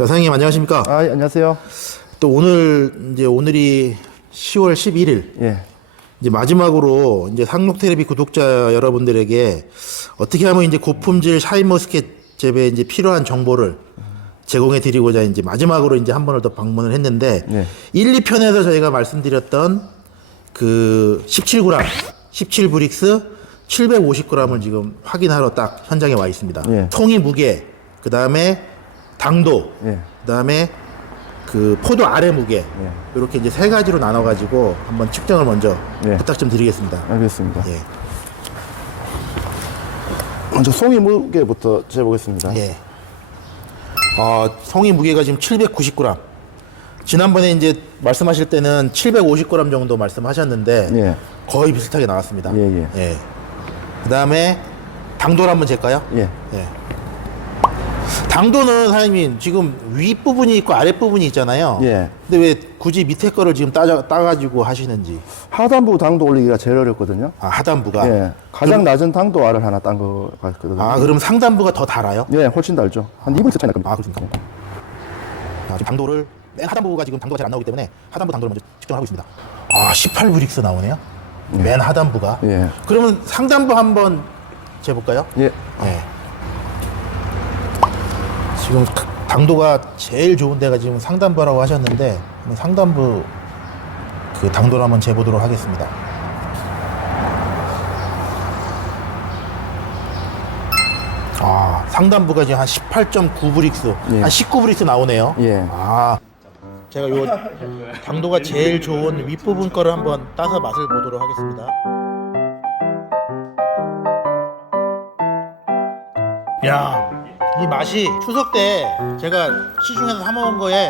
자, 사장님 안녕하십니까? 아, 예, 안녕하세요. 또 오늘이 10월 11일. 예. 이제 마지막으로 이제 상록텔레비 구독자 여러분들에게 어떻게 하면 이제 고품질 샤인머스켓 재배에 이제 필요한 정보를 제공해 드리고자 이제 마지막으로 이제 한 번을 더 방문을 했는데, 네. 1, 2편에서 저희가 말씀드렸던 그 17g, 17브릭스 750g을 지금 확인하러 딱 현장에 와 있습니다. 예. 송이 무게, 그 다음에 당도, 예. 그 다음에 그 포도 아래 무게, 이렇게 이제 세 가지로 나눠가지고 한번 측정을 먼저 예. 부탁 좀 드리겠습니다. 알겠습니다. 예. 먼저 송이 무게부터 재보겠습니다. 예. 송이 무게가 지금 790g. 지난번에 이제 말씀하실 때는 750g 정도 말씀하셨는데, 예. 거의 비슷하게 나왔습니다. 예, 예. 그 다음에 당도를 한번 잴까요? 예. 예. 당도는 사장님 지금 윗부분이 있고 아랫부분이 있잖아요. 예. 근데 왜 굳이 밑에 거를 지금 따가지고 하시는지. 하단부 당도 올리기가 제일 어렵거든요. 하단부가. 예. 가장 낮은 당도알을 하나 딴 거 같거든요. 그럼 상단부가 더 달아요? 예, 훨씬 달죠. 한 2분 차이 날 겁니다. 그렇습니까? 지금 당도를, 맨 하단부가 지금 당도가 잘 안 나오기 때문에 하단부 당도를 먼저 측정하고 있습니다. 18브릭스 나오네요. 맨 하단부가. 예. 그러면 상단부 한번 재볼까요? 예. 예. 지금 당도가 제일 좋은 데가 지금 상단부라고 하셨는데, 상단부 그 당도를 한번 재보도록 하겠습니다. 상단부가 지금 한 18.9브릭스, 예. 한 19브릭스 나오네요. 예. 제가 요 당도가 제일 좋은 윗부분 거를 한번 따서 맛을 보도록 하겠습니다. 야, 이 맛이 추석 때 제가 시중에서 사 먹은 거에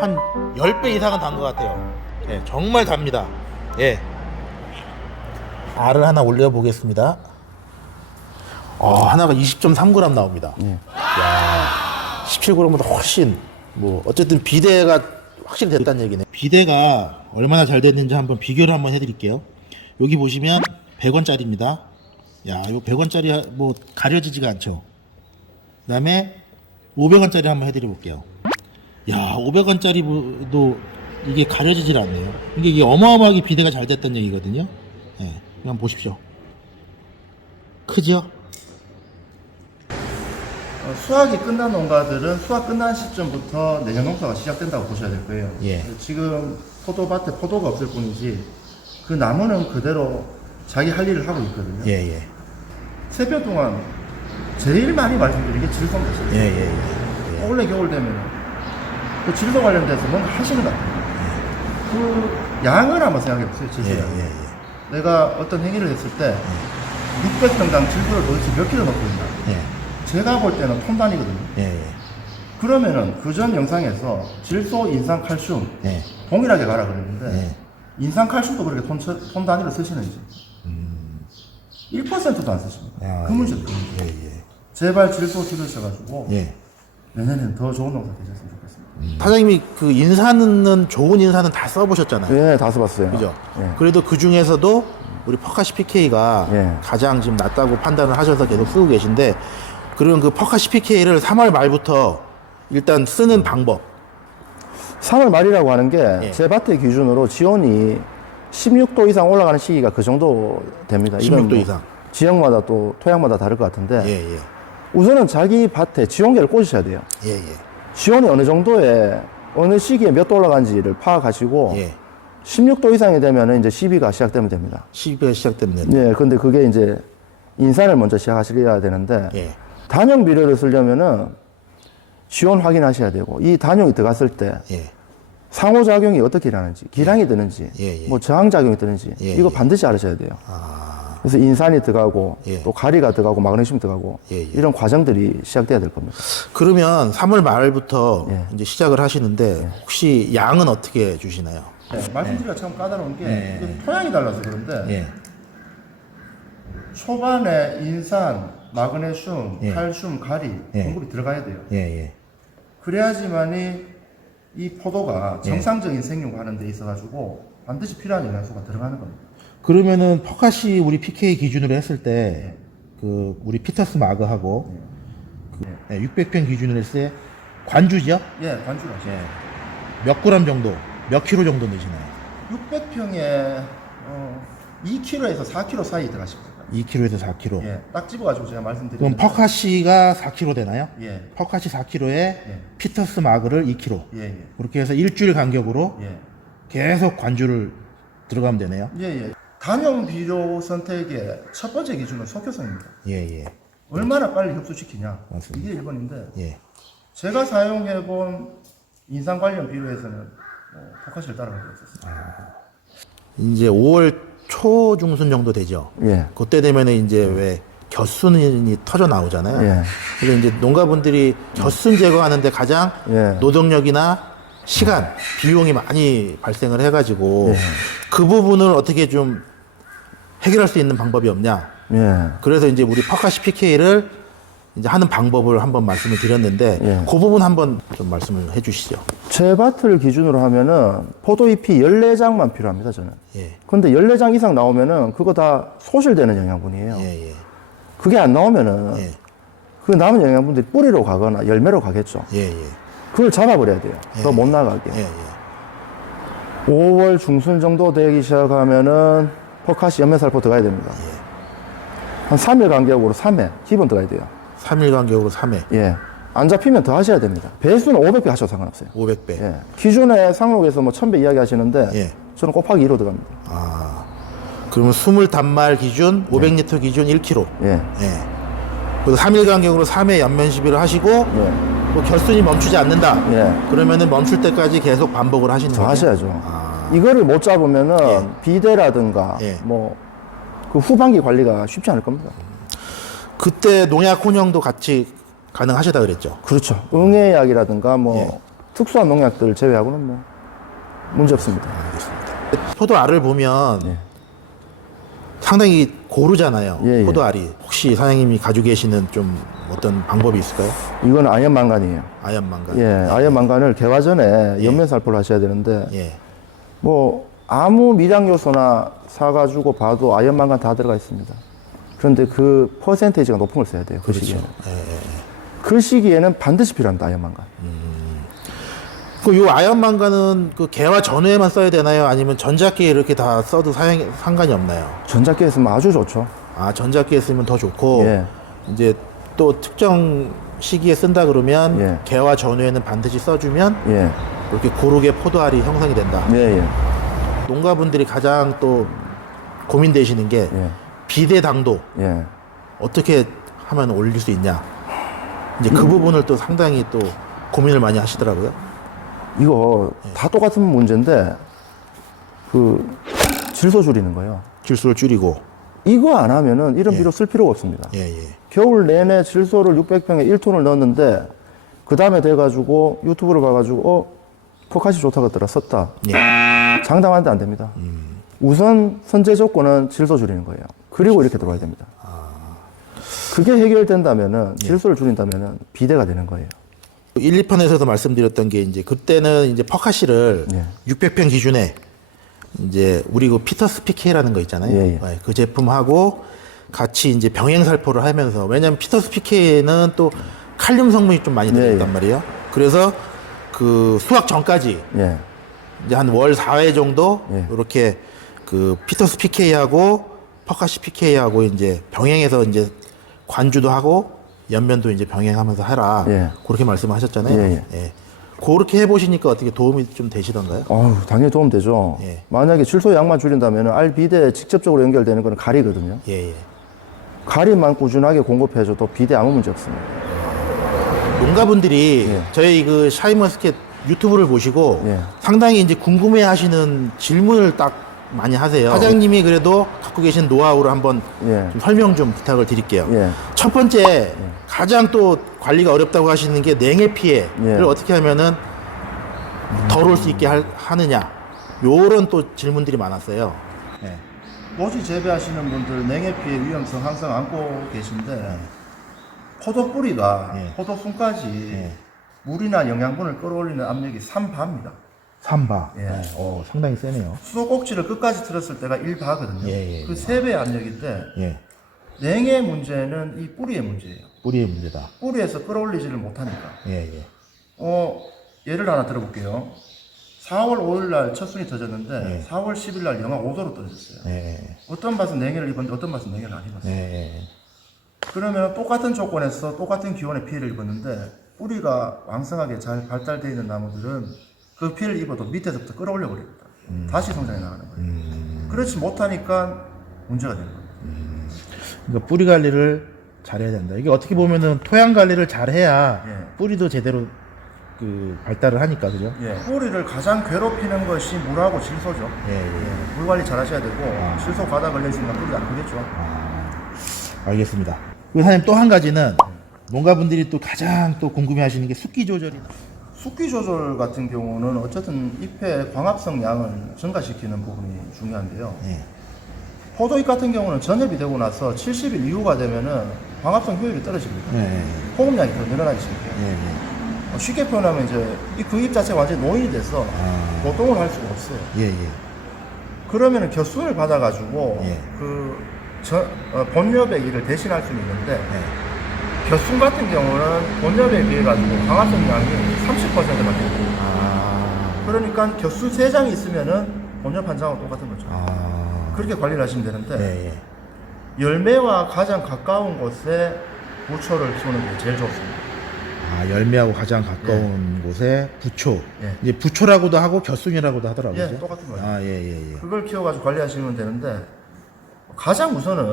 한 10배 이상은 단 것 같아요. 예, 정말 답니다. 예. 알을 하나 올려 보겠습니다. 하나가 20.3g 나옵니다. 예. 야, 17g보다 훨씬, 어쨌든 비대가 확실히 됐다는 얘기네. 비대가 얼마나 잘 됐는지 한번 비교를 한번 해드릴게요. 여기 보시면 100원짜리입니다. 야, 이거 100원짜리 가려지지가 않죠. 그 다음에 500원짜리 한번 해드려 볼게요. 야, 500원짜리도 이게 가려지질 않네요. 이게 어마어마하게 비대가 잘 됐다는 얘기거든요. 예, 한번 보십시오. 크죠? 수확이 끝난 농가들은 수확 끝난 시점부터 내년 농사가 시작된다고 보셔야 될 거예요. 예. 지금 포도밭에 포도가 없을 뿐이지 그 나무는 그대로 자기 할 일을 하고 있거든요. 예. 세 배 동안 제일 많이 말씀드린 게 질소 됐어요. 예. 올해 겨울 되면 그 질소 관련돼서 뭔가 하시는 것 같아요. 그 양을 한번 생각해 보세요. 질소 양. 내가 어떤 행위를 했을 때 600평당 질소를 도대체 몇 킬로 넣고 있나? 제가 볼 때는 톤 단위거든요. 그러면은 그 전 영상에서 질소, 인산, 칼슘 동일하게 가라 그랬는데 인산, 칼슘도 그렇게 톤 단위로 쓰시는지 1%도 안 쓰십니다. 그 문제도 제발 질소 줄이셔가지고 내년에는 더 좋은 농사 되셨으면 좋겠습니다. 사장님이 그 인산은 좋은 인산은 다 써보셨잖아요. 예, 다 써봤어요. 그죠? 예. 그래도 그 중에서도 우리 퍼카시 PK가 가장 지금 낫다고 판단을 하셔서 계속 쓰고 계신데, 그러면 그 퍼카시 PK를 3월 말부터 일단 쓰는 방법. 3월 말이라고 하는 게 제 밭의 기준으로 지온이 16도 이상 올라가는 시기가 그 정도 됩니다. 16도 이상. 지역마다 또 토양마다 다를 것 같은데 예. 우선은 자기 밭에 지온계를 꽂으셔야 돼요. 예. 지온이 어느 정도에 어느 시기에 몇 도 올라간지를 파악하시고 16도 이상이 되면 이제 시비가 시작되면 됩니다. 시비가 시작되면 네, 근데 그게 이제 인산을 먼저 시작하셔야 되는데 단용 비료를 쓰려면은 지온 확인하셔야 되고 이 단용이 들어갔을 때 상호작용이 어떻게 일어나는지, 기량이 드는지, 저항작용이 드는지 이거 반드시 알으셔야 돼요. 그래서 인산이 들어가고 또 가리가 들어가고 마그네슘 들어가고 이런 과정들이 시작돼야 될 겁니다. 그러면 3월 말부터 이제 시작을 하시는데 혹시 양은 어떻게 주시나요? 말씀드리기가 참 까다로운 게 이건 토양이 달라서 그런데 초반에 인산, 마그네슘, 칼슘, 가리 공급이 들어가야 돼요. 그래야지만이 이 포도가 정상적인 생육하는 데 있어가지고 반드시 필요한 영양소가 들어가는 겁니다. 그러면은 퍼카시 우리 PK 기준으로 했을 때 그 우리 피터스 마그하고 600평 기준으로 했을 때 관주죠? 예, 관주라. 예. 몇 그램 정도, 몇 킬로 정도 넣으시나요? 600평에 2kg에서 4kg 사이 들어가십니다. 2kg에서 4kg. 예, 딱 집어가지고 제가 말씀드리면. 그럼 퍼카시가 4kg 되나요? 예, 퍼카시 4kg에 피터스 마그를 2kg. 예, 예, 그렇게 해서 일주일 간격으로 예, 계속 관주를 들어가면 되네요. 예, 예. 단용 비료 선택의 첫 번째 기준은 속효성입니다. 예, 예. 얼마나 빨리 흡수시키냐. 맞습니다. 이게 1번인데, 예. 제가 사용해본 인상 관련 비료에서는 포카시를 따라갈 수 없었어요. 이제 5월 초 중순 정도 되죠. 예. 그때 되면은 이제 왜 겨순이 터져 나오잖아요. 예. 그래서 이제 농가분들이 겨순 제거하는데 가장 예. 노동력이나 시간, 비용이 많이 발생을 해가지고 그 부분을 어떻게 좀 해결할 수 있는 방법이 없냐. 예. 그래서 이제 우리 퍼카시 PK를 이제 하는 방법을 한번 말씀을 드렸는데 예. 그 부분 한번 좀 말씀을 해주시죠. 제 밭을 기준으로 하면은 포도잎이 14장만 필요합니다, 저는. 예, 근데 14장 이상 나오면은 그거 다 소실되는 영양분이에요. 예, 예, 그게 안 나오면은 예, 그 남은 영양분들이 뿌리로 가거나 열매로 가겠죠. 예, 예, 그걸 잡아버려야 돼요. 더 못 나가게. 예, 예. 5월 중순 정도 되기 시작하면은 포카시 연면살포 들어가야 됩니다. 한 3일 간격으로 3회 기본 들어가야 돼요. 3일 간격으로 3회, 예. 안 잡히면 더 하셔야 됩니다. 배수는 500배 하셔도 상관없어요. 500배. 예. 기존에 상록에서 뭐 1000배 이야기 하시는데 예. 저는 곱하기 2로 들어갑니다. 아, 그러면 20단말 기준, 500리터 기준 1kg. 예. 예. 그래서 3일 간격으로 3회 연면 시비를 하시고, 예. 뭐 결순이 멈추지 않는다. 예. 그러면은 멈출 때까지 계속 반복을 하시는 더 거예요. 하셔야죠. 아. 이거를 못 잡으면은 예. 비대라든가 예. 뭐 그 후반기 관리가 쉽지 않을 겁니다. 그때 농약 혼용도 같이 가능하시다 그랬죠. 그렇죠. 응애약이라든가 뭐 예. 특수한 농약들 제외하고는 뭐 문제 없습니다. 포도 알을 보면 상당히 고르잖아요. 예, 예. 포도 알이. 혹시 사장님이 가지고 계시는 좀 어떤 방법이 있을까요? 이건 아연 망간이에요. 아연 망간. 예, 아연 망간을 개화 전에 연면 살포를 하셔야 되는데 예. 뭐 아무 미량 요소나 사가지고 봐도 아연 망간 다 들어가 있습니다. 그런데 그 퍼센테이지가 높은 걸 써야 돼요. 그 그렇죠. 시기에는. 예, 예. 그 시기에는 반드시 필요합니다. 아연 망간. 그 요 아연 망간은 그 개화 전후에만 써야 되나요? 아니면 전작기에 이렇게 다 써도 상관이 없나요? 전작기에 쓰면 아주 좋죠. 아, 전작기에 쓰면 더 좋고 예. 이제 또 특정 시기에 쓴다 그러면 예. 개화 전후에는 반드시 써주면 예, 이렇게 고르게 포도알이 형성이 된다. 예, 예. 농가분들이 가장 또 고민되시는 게 예. 비대 당도 예. 어떻게 하면 올릴 수 있냐. 이제 그 부분을 또 상당히 또 고민을 많이 하시더라고요. 이거 다 똑같은 문제인데 그 질소 줄이는 거예요. 질소를 줄이고. 이거 안 하면은 이런 비료 쓸 필요가 없습니다. 예, 예. 겨울 내내 질소를 600평에 1톤을 넣었는데 그 다음에 돼가지고 유튜브를 봐가지고 포카시 좋다고 하더라 썼다. 예. 장담하는데 안 됩니다. 우선 선제 조건은 질소 줄이는 거예요. 그리고 이렇게 들어와야 됩니다. 그게 해결된다면은 질소를 줄인다면은 비대가 되는 거예요. 1, 2편에서도 말씀드렸던 게 이제 그때는 이제 퍼카시를 예. 600평 기준에 이제 우리 그 피터스 PK라는 거 있잖아요. 예, 예. 네, 그 제품하고 같이 이제 병행 살포를 하면서 왜냐면 피터스 PK는 또 칼륨 성분이 좀 많이 들어있단 예, 예. 말이에요. 그래서 그 수확 전까지 예. 이제 한 월 4회 정도 예. 이렇게 그 피터스 PK하고 퍼카시 PK하고 이제 병행해서 이제 관주도 하고 연면도 이제 병행하면서 해라. 예. 그렇게 말씀하셨잖아요. 예, 예. 그렇게 해보시니까 어떻게 도움이 좀 되시던가요? 당연히 도움되죠. 예. 만약에 질소 양만 줄인다면 알 비대에 직접적으로 연결되는 건 가리거든요. 예, 예. 가리만 꾸준하게 공급해줘도 비대 아무 문제 없습니다. 농가분들이 예. 저희 그 샤인머스켓 유튜브를 보시고 예. 상당히 이제 궁금해하시는 질문을 딱 많이 하세요. 사장님이 그래도 갖고 계신 노하우를 한번 예. 좀 설명 좀 부탁을 드릴게요. 예. 첫 번째 가장 또 관리가 어렵다고 하시는 게 냉해 피해를 예. 어떻게 하면은 덜 올 수 있게 하느냐 요런 또 질문들이 많았어요. 네. 노지 재배하시는 분들 냉해 피해 위험성 항상 안고 계신데 포도 뿌리가 예. 포도 순까지 예. 물이나 영양분을 끌어올리는 압력이 3바입니다. 3바. 예. 상당히 세네요. 수도 꼭지를 끝까지 틀었을 때가 1바거든요. 예, 예, 그 3배의 압력인데 예. 냉해 문제는 이 뿌리의 문제예요. 뿌리의 문제다. 뿌리에서 끌어올리지를 못하니까 예, 예. 예를 하나 들어볼게요. 4월 5일 날 첫 순이 터졌는데 네. 4월 10일 날 영하 5도로 떨어졌어요. 네. 어떤 밭은 냉해를 입었는데 어떤 밭은 냉해를 안 입었어요. 네. 그러면 똑같은 조건에서 똑같은 기온의 피해를 입었는데 뿌리가 왕성하게 잘 발달되어 있는 나무들은 그 피해를 입어도 밑에서부터 끌어올려 버립니다. 다시 성장해 나가는 거예요. 그렇지 못하니까 문제가 되는 거예요. 그러니까 뿌리 관리를 잘해야 된다. 이게 어떻게 보면은 토양 관리를 잘해야 예. 뿌리도 제대로 그 발달을 하니까 그죠? 예. 뿌리를 가장 괴롭히는 것이 물하고 질소죠. 예, 예. 예. 물 관리 잘 하셔야 되고 질소 과다 걸려 있으면 뿌리가 안 크겠죠. 알겠습니다. 그리고 사장님 또 한 가지는 농가분들이 또 가장 또 궁금해하시는 게 습기 조절이다. 습기 조절 같은 경우는 어쨌든 잎의 광합성 양을 증가시키는 부분이 중요한데요. 예. 포도잎 같은 경우는 전엽이 되고 나서 70일 이후가 되면은 광합성 효율이 떨어집니다. 예. 호흡량이 더 늘어나기 시작해요. 예. 쉽게 표현하면 이제 그 잎 자체가 완전히 노인이 돼서 보통을 할 수가 없어요. 예. 예. 그러면은 겨순을 받아가지고 예. 본엽의 일을 대신할 수는 있는데 예. 겨순 같은 경우는 본엽에 비해 가지고 광합성량이 30%밖에 돼요. 그러니까 겨순 3장이 있으면은 본엽 한 장하고 똑같은 거죠. 그렇게 관리를 하시면 되는데 예. 예. 열매와 가장 가까운 곳에 부초를 키우는 게 제일 좋습니다. 열매하고 가장 가까운 곳에 부초. 예. 이제 부초라고도 하고 겨순이라고도 하더라고요. 예, 그죠? 똑같은 거예요. 예. 그걸 키워가지고 관리하시면 되는데 가장 우선은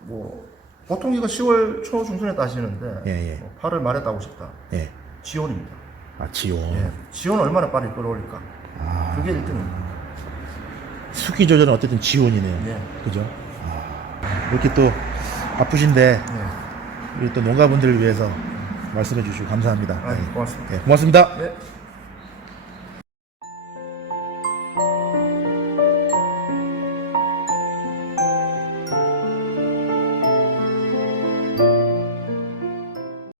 뭐 보통 이거 10월 초 중순에 따시는데 예. 뭐 8월 말에 따고 싶다. 예. 지온입니다. 지온. 예. 지온 얼마나 빨리 끌어올릴까? 그게 1등입니다. 습기 조절은 어쨌든 지온이네요. 예. 그죠? 이렇게 또 바쁘신데 예. 우리 또 농가분들을 위해서 말씀해 주시고 감사합니다. 고맙습니다. 고맙습니다. 네.